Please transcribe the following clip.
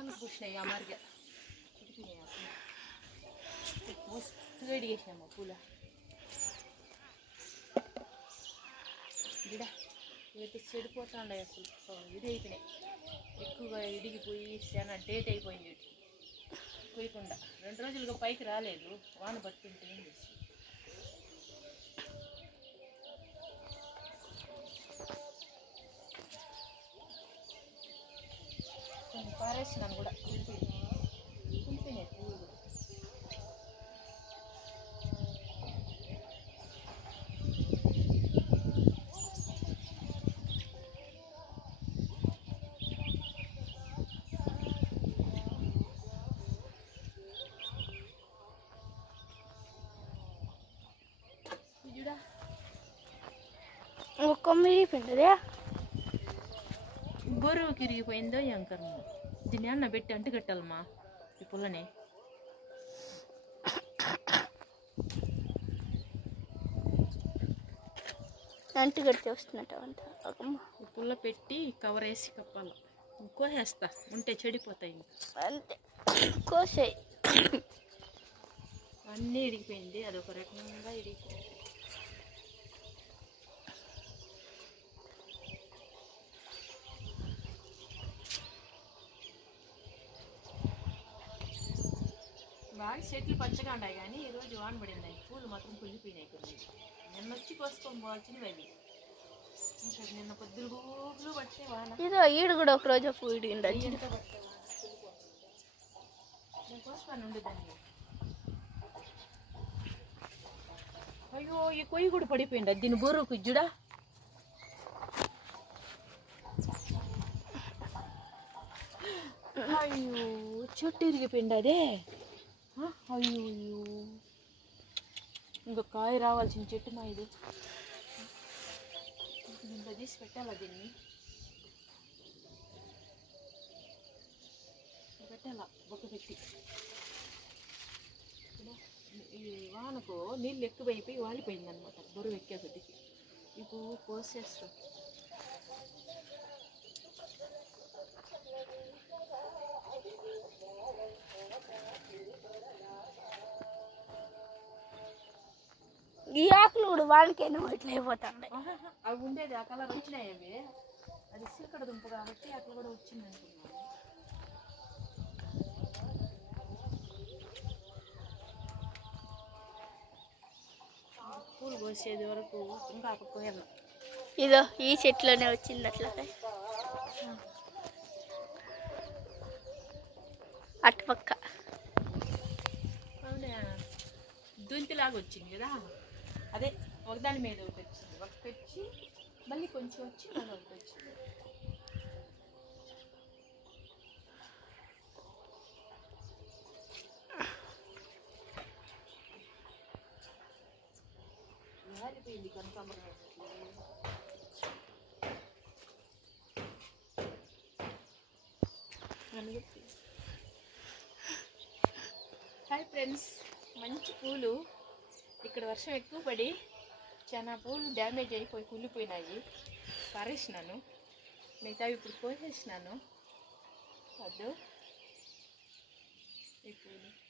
వాన పూసినాయి అమారిగా చిటికినాయి మస్తుగా ఇడిగేసినాము పూల గిడ ఇవైతే చెడిపోతా ఉన్నాయి అసలు ఇది అయిపోయినాయి ఎక్కువగా ఇడిగిపోయి చాలా డేట్ అయిపోయింది పోయకుండా 2 రోజులుగా పైకి రాలేదు వాన పట్టుంటే ఏం చేసి పారేసినాను కూడా కులిపోయినాయి పూలు బరువు కిరిగిపోయిందో ఏం కర్మ దీన్ని అన్న పెట్టి అంటు కట్టాలమ్మా ఈ పుల్లని అంటు కడితే వస్తున్నట్టు అంట ఈ పుల్ల పెట్టి కవర్ వేసి కప్పాలి కోసేస్తా ఉంటే చెడిపోతాయి అంతే కోసేయి అన్నీ ఇడిగిపోయింది అదొక రకంగా ఇడిగిపోయింది బాగా చెట్లు పచ్చగా ఉన్నాయి కానీ ఈరోజు వాన పడింది పూలు మాత్రం కుళ్ళిపోయినాయి కొన్ని నిన్న వచ్చి కోసుకొని పోవాల్సినవి అవి ఇంకా నిన్న పొద్దులు పట్టే వాన ఇదో ఈడు కూడా ఒక రోజు పూ ఇడిగింది నేను కోస్తాను ఉండు దాన్ని అయ్యో ఈ కొయ్యి కూడా పడిపోయింది దీని బోరుకు ఇజ్జుడా అయ్యో చెట్టు ఇరిగిపోయింది అదే అయ్యో అయ్యో ఇంకా కాయ రావాల్సిన చెట్టు మా ఇది ఇంకా తీసి పెట్టాలా దీన్ని పెట్టాలా బొక్క పెట్టి ఈ వానకు నీళ్ళు ఎక్కువైపోయి వాలిపోయింది అనమాట బరువు ఎక్కే కొద్దికి ఇప్పుడు కోసేస్తాం ఈ ఆకులు కూడా వాళ్ళకేమో ఇట్లా అయిపోతాయి అవి ఉండేది ఆ కలర్ వచ్చినాయి అవి అది సిల్కడ దుంప కాబట్టి అట్లా కూడా వచ్చింది అనుకున్నాను పూలు కోసేది వరకు ఇంకా పోయాను ఇదో ఈ చెట్లోనే వచ్చింది అట్లా అటుపక్క దుంతిలాగా వచ్చింది కదా అదే ఒకదాని మీద ఒకటి వచ్చింది ఒకటి వచ్చి మళ్ళీ కొంచెం వచ్చి మళ్ళీ ఒకటి వచ్చింది మారిపోయింది కనకాంబరం హాయ్ ఫ్రెండ్స్ మంచి పూలు ఇక్కడ వర్షం ఎక్కువ పడి చాలా పూలు డ్యామేజ్ అయిపోయి కుళ్ళిపోయినాయి పారేసినాను మిగతావి ఇప్పుడు కోసేసినాను వద్దు ఈ పూలు